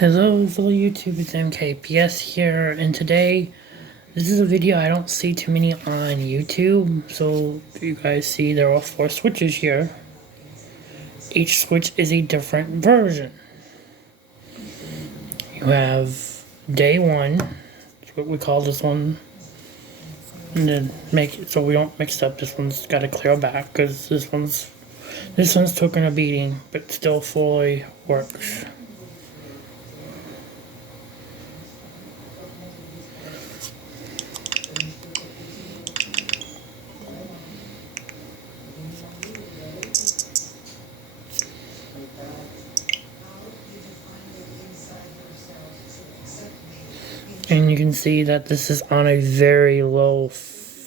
Hello fellow YouTube, it's MKPS here, and today, this is a video I don't see too many on YouTube, so you guys see there are 4 switches here. Each switch is a different version. You have day 1, that's what we call this one, and then make it so we don't mix up. This one's got a clear back, because this one's taking a beating, but still fully works. And you can see that this is on a very low firmware.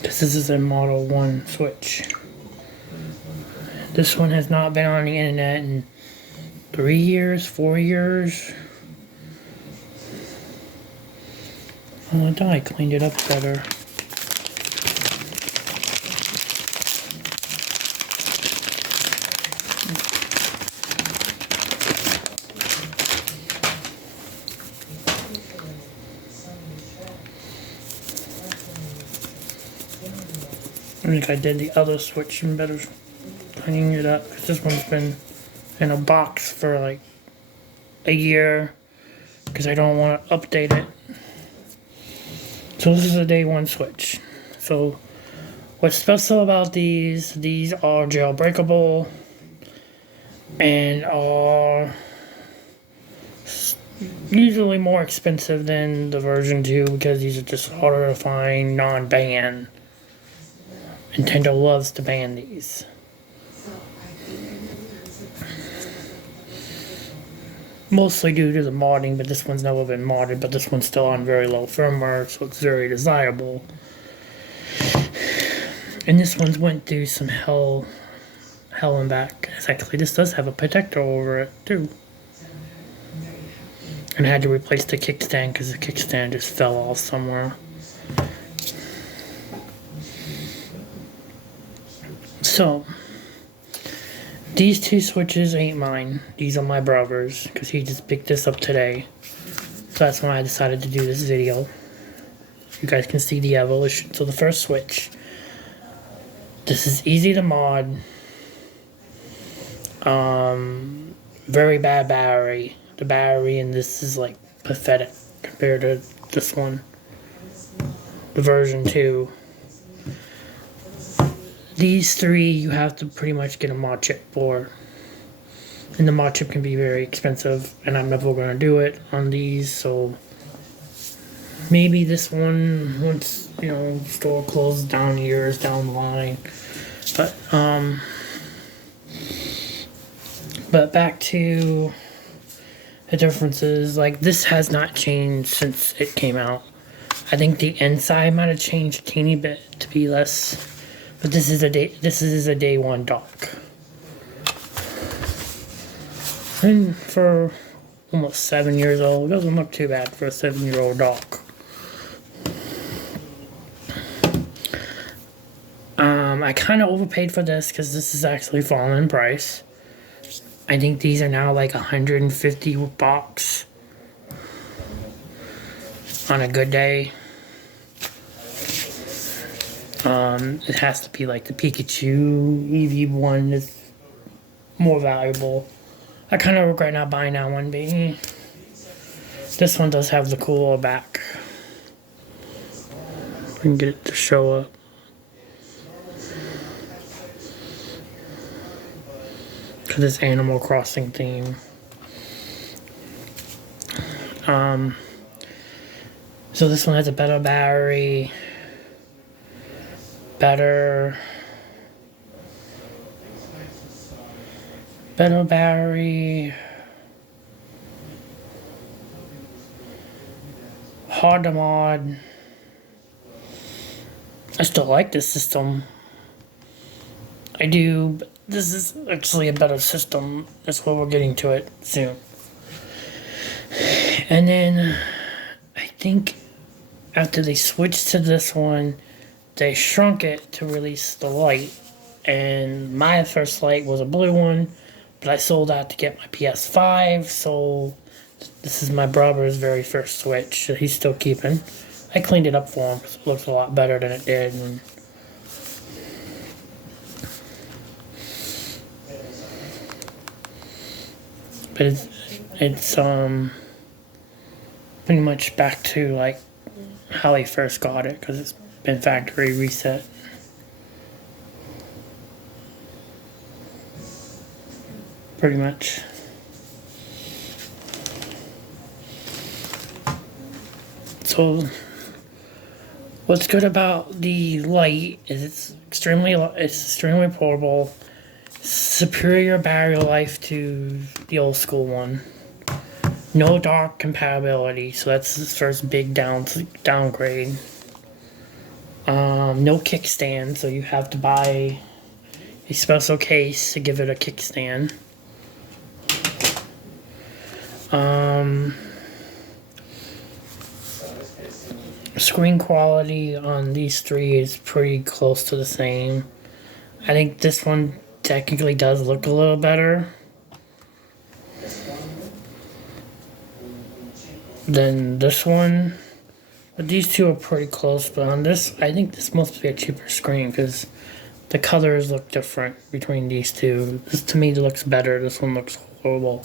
This is a Model 1 switch. This one has not been on the internet in 3 years, 4 years. Oh, I thought I cleaned it up better. I think I did the other switch and better cleaning it up. This one's been in a box for like a year because I don't want to update it. So this is a day 1 switch. So what's special about these are jailbreakable and are usually more expensive than the version 2 because these are just harder to find, non-ban. Nintendo loves to ban these. Mostly due to the modding, but this one's never been modded, but this one's still on very low firmware, so it's very desirable. And this one's went through some hell and back. Actually, this does have a protector over it, too. And I had to replace the kickstand because the kickstand just fell off somewhere. So, these 2 switches ain't mine. These are my brother's, because he just picked this up today. So that's why I decided to do this video. You guys can see the evolution. So the first switch. This is easy to mod. Very bad battery. The battery in this is like pathetic compared to this one. The version 2. These 3 you have to pretty much get a mod chip for. And the mod chip can be very expensive, and I'm never going to do it on these, so maybe this one, once, you know, store closes down years down the line. But back to the differences. Like, this has not changed since it came out. I think the inside might have changed a teeny bit to be less. But this is a day 1 dock. And for almost 7 years old, it doesn't look too bad for a 7-year-old dock. I kind of overpaid for this because this is actually fallen in price. I think these are now like $150 on a good day. It has to be like the Pikachu EV one is more valuable. I kind of regret not buying that one, but this one does have the cooler back. We can get it to show up. For this Animal Crossing theme. So this one has a better battery. Better battery, hard to mod. I still like this system. I do, but this is actually a better system. That's why we're getting to it soon. And then I think after they switched to this one, they shrunk it to release the light. And my first light was a blue one, but I sold that to get my PS5. So this is my brother's very first Switch that he's still keeping. I cleaned it up for him because it looks a lot better than it did. But it's pretty much back to like how he first got it because it's been factory reset. Pretty much. So what's good about the Lite is it's extremely portable, superior battery life to the old school one. No dock compatibility, so that's his first big downgrade. No kickstand, so you have to buy a special case to give it a kickstand. Screen quality on these three is pretty close to the same. I think this one technically does look a little better than this one. But these two are pretty close. But on this, I think this must be a cheaper screen because the colors look different between these two. This to me looks better. This one looks horrible.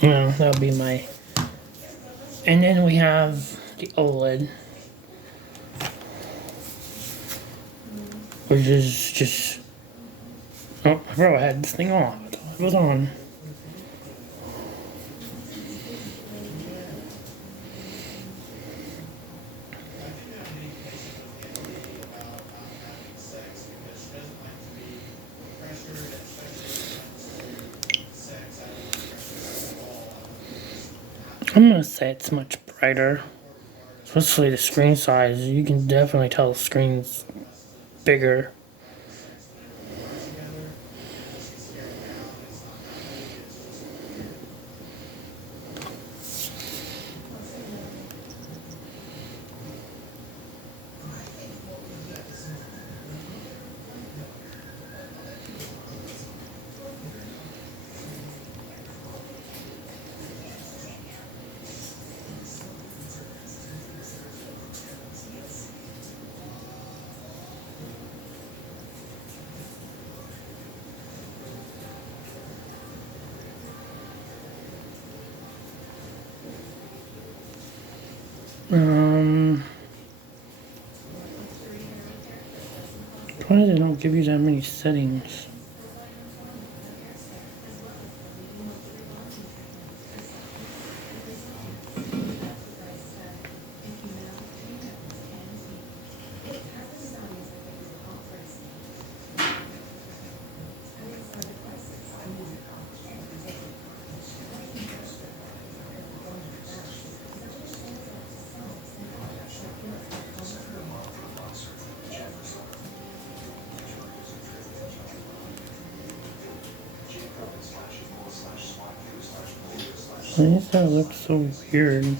Yeah, that'll be my. And then we have the OLED, which is just. Oh, bro, I had this thing off. I thought it was on. I'm gonna say it's much brighter. Especially the screen size. You can definitely tell the screen's bigger. Why they don't give you that many settings? Why does that look so weird?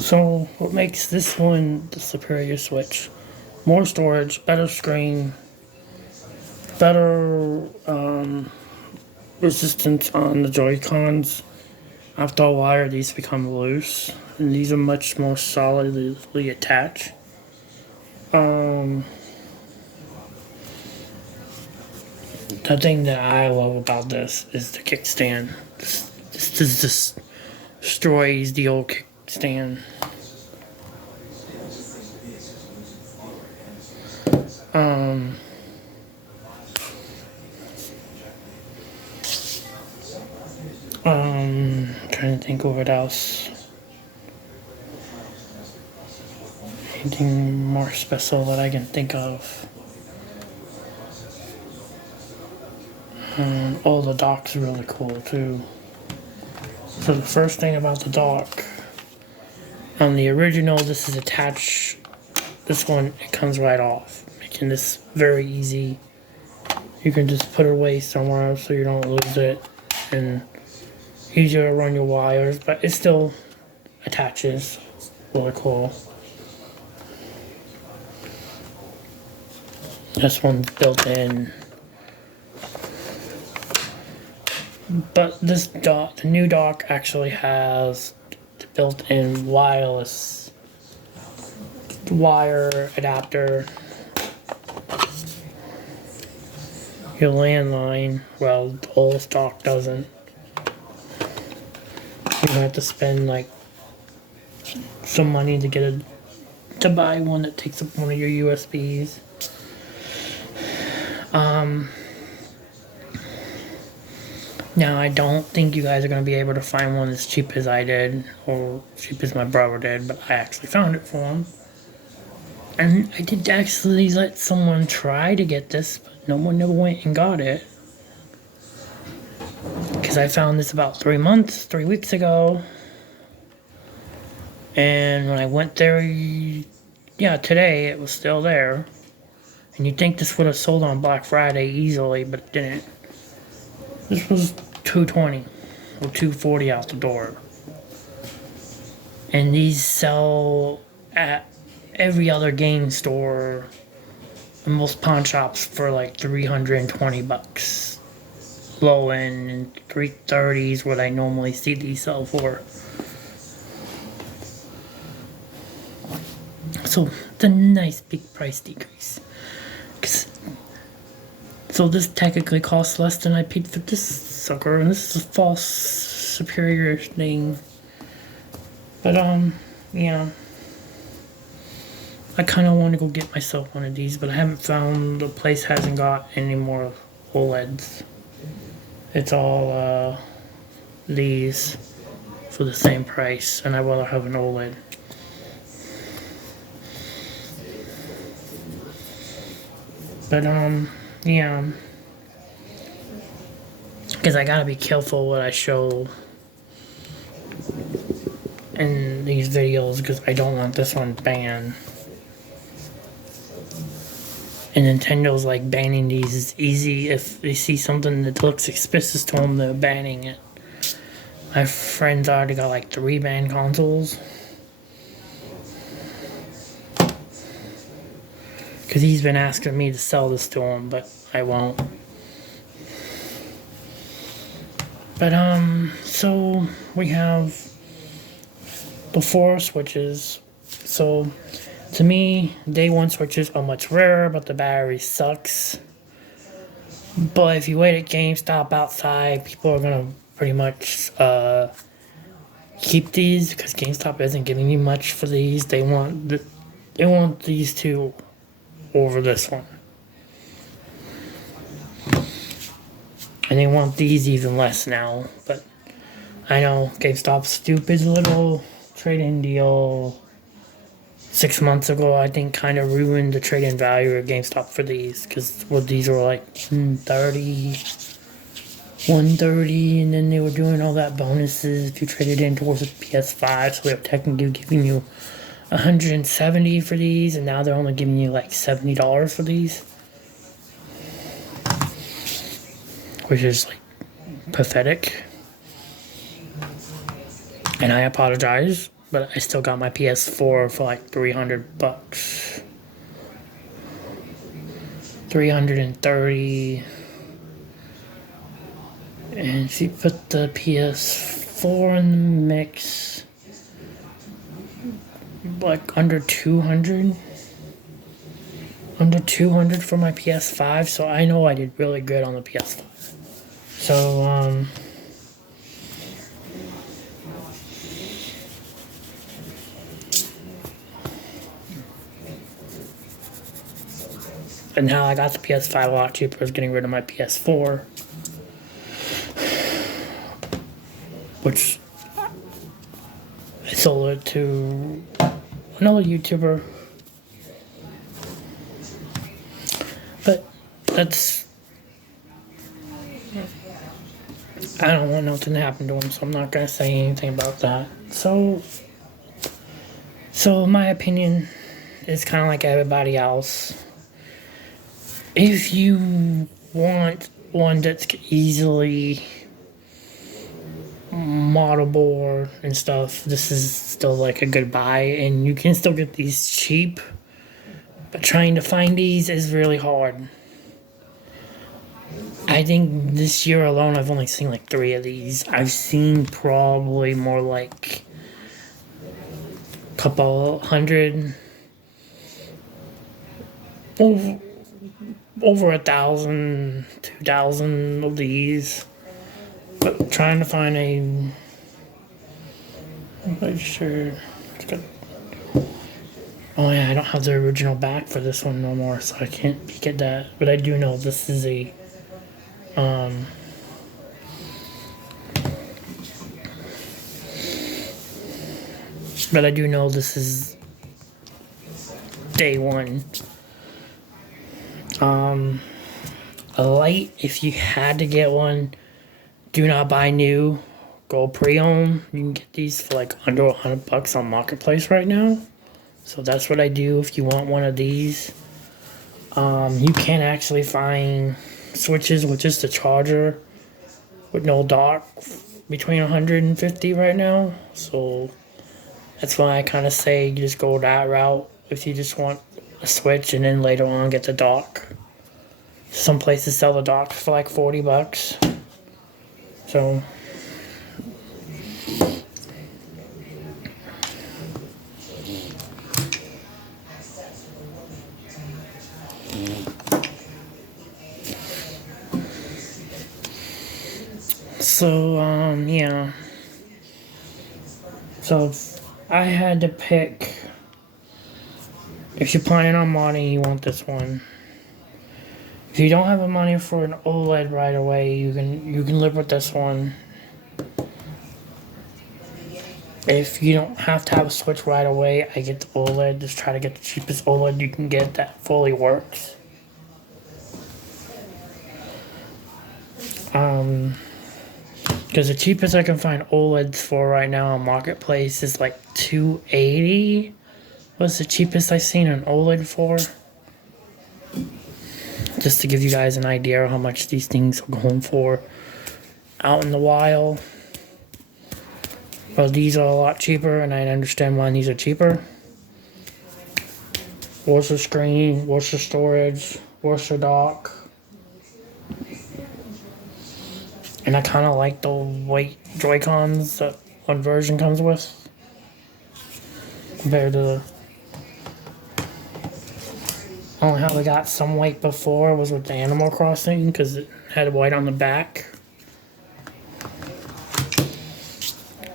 So, what makes this one the superior Switch? more storage, better screen, better resistance on the Joy-Cons. After a while, these become loose, and these are much more solidly attached. The thing that I love about this is the kickstand. This destroys the old kickstand. Trying to think of what else. Anything more special that I can think of. Oh, the dock's really cool too. So the first thing about the dock, on the original, this is attached. This one, it comes right off, making this very easy. You can just put it away somewhere so you don't lose it, and easier to run your wires, but it still attaches. It's really cool. This one's built in. But this dock, the new dock, actually has the built-in wireless wire adapter. Your landline, well, the old dock doesn't. You have to spend like some money to get to buy one that takes up one of your USBs. Now, I don't think you guys are going to be able to find one as cheap as I did, or cheap as my brother did, but I actually found it for him. And I did actually let someone try to get this, but no one ever went and got it. Because I found this about 3 weeks ago. And when I went there, yeah, today, it was still there. And you'd think this would have sold on Black Friday easily, but it didn't. This was $220 or $240 out the door. And these sell at every other game store and most pawn shops for like $320. Low end and $330s what I normally see these sell for. So it's a nice big price decrease. So this technically costs less than I paid for this sucker, and this is a false superior thing. But yeah. I kinda wanna go get myself one of these, but I haven't found, the place hasn't got any more OLEDs. It's all these for the same price, and I'd rather have an OLED. But yeah, because I gotta be careful what I show in these videos, because I don't want this one banned. And Nintendo's like banning these is easy. If they see something that looks suspicious to them, they're banning it. My friend's already got like 3 banned consoles. Because he's been asking me to sell this to him, but I won't. But so we have the 4 switches. So to me, day 1 switches are much rarer, but the battery sucks. But if you wait at GameStop outside, people are gonna pretty much keep these, because GameStop isn't giving you much for these. They want these two over this one. And they want these even less now, but I know GameStop's stupid little trade-in deal 6 months ago, I think, kind of ruined the trade-in value of GameStop for these, because these were like 130, and then they were doing all that bonuses if you traded in towards a PS5, so they were technically giving you $170 for these, and now they're only giving you like $70 for these, which is like pathetic. And I apologize, but I still got my PS4 for like $300. $330. And if you put the PS4 in the mix, like under 200. Under 200 for my PS5, so I know I did really good on the PS5. So, and now I got the PS5 a lot cheaper. I was getting rid of my PS4, which I sold it to another YouTuber. But that's, I don't want nothing to happen to him, so I'm not gonna say anything about that. So my opinion is kind of like everybody else. If you want one that's easily moddable and stuff, this is still like a good buy, and you can still get these cheap, but trying to find these is really hard. I think this year alone I've only seen like 3 of these. I've seen probably more like a couple hundred, over 1,000, 2,000 of these. But trying to find I'm not sure. Oh yeah, I don't have the original back for this one no more, so I can't peek at that. But I do know this is a but I do know this is day one. A lite, if you had to get one, do not buy new. Go pre-owned. You can get these for like under $100 on Marketplace right now. So that's what I do if you want one of these. You can actually find switches with just a charger with no dock between 150 right now. So that's why I kind of say you just go that route if you just want a switch and then later on get the dock. Some places sell the dock for like $40. So yeah. So if I had to pick, if you're planning on modding, you want this one. If you don't have the money for an OLED right away, you can live with this one. If you don't have to have a switch right away, I get the OLED. Just try to get the cheapest OLED you can get that fully works. Because the cheapest I can find OLEDs for right now on Marketplace is like $280. What's the cheapest I've seen an OLED for? Just to give you guys an idea of how much these things are going for out in the wild. Well, these are a lot cheaper, and I understand why these are cheaper. What's the screen? What's the storage? What's the dock? And I kind of like the white Joy-Cons that one version comes with, compared to the only how we got some white before was with the Animal Crossing, because it had white on the back.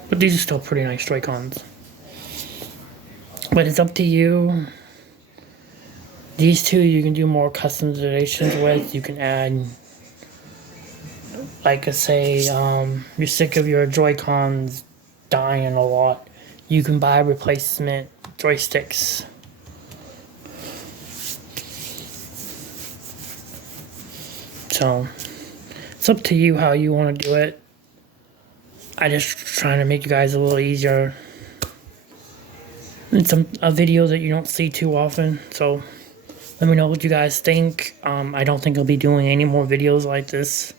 But these are still pretty nice Joy-Cons. But it's up to you. These two you can do more customizations with. You can add, like I say, you're sick of your Joy-Cons dying a lot. You can buy replacement joysticks. So it's up to you how you want to do it. I just trying to make you guys a little easier. It's a video that you don't see too often, so let me know what you guys think. I don't think I'll be doing any more videos like this.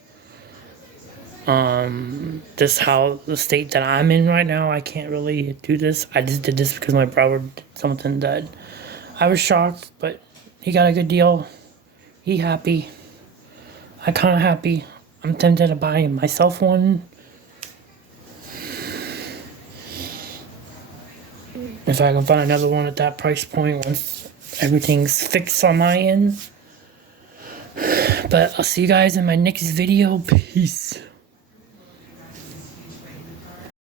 This how the state that I'm in right now, I can't really do this. I just did this because my brother did something that I was shocked, but he got a good deal. He happy. I kind of happy. I'm tempted to buy myself one. If I can find another one at that price point once everything's fixed on my end. But I'll see you guys in my next video. Peace.